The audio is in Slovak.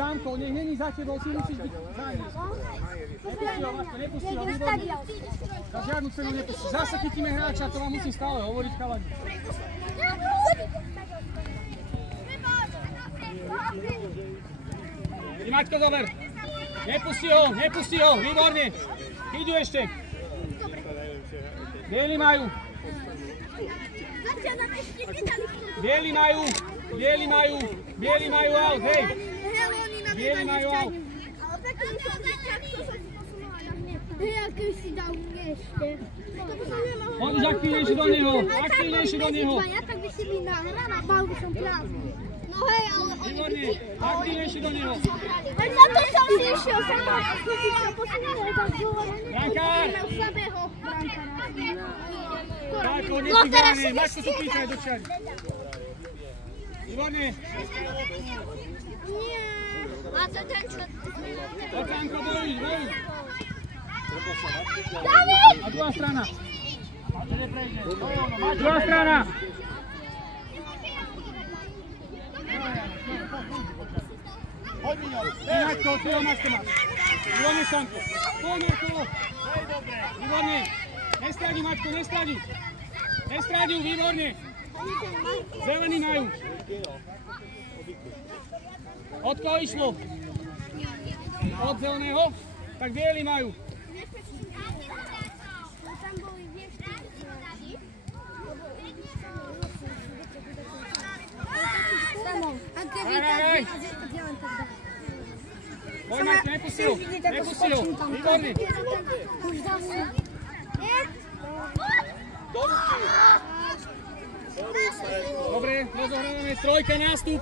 Sámko, nech není za tebou, si musíš byť za ním. Nepustí ho, výborný. Za žiadnu cenu nepustí. Zase chytíme hráča, to vám musím stále hovoriť, chalani. Maťko, zober. Nepustí ho, výborne. Idú ešte. Bieli majú. Bieli majú out, hej. Bieli majú out. On už aktívnejší do neho. Ja tak by si mi nahral a bal by som prázdno. No hej, ale oni... Výborne, aktívnejší do neho. Veď za to som si išiel, som mal skúsiť a posunul tak dole. Brankár! Nemal slabého brankára. Maťko, nestigáme, Maťko tu píkaj do čiary. Výborne. Nie. A to ten čo... Očánko, bojuj. David! A druhá strana. Druhá strana. Maťko, tvojho Maťko máš. Výborne, Sanko. Výborne. Nestradi, Maťko, nestradi. Nestradi, výborne. Zelený majú. Od koho išlo? Od zeleného? Tak bieli majú. Boj, Maťko, nepustil ho. Výborne. Dobre, rozohrávame, trojka nástup.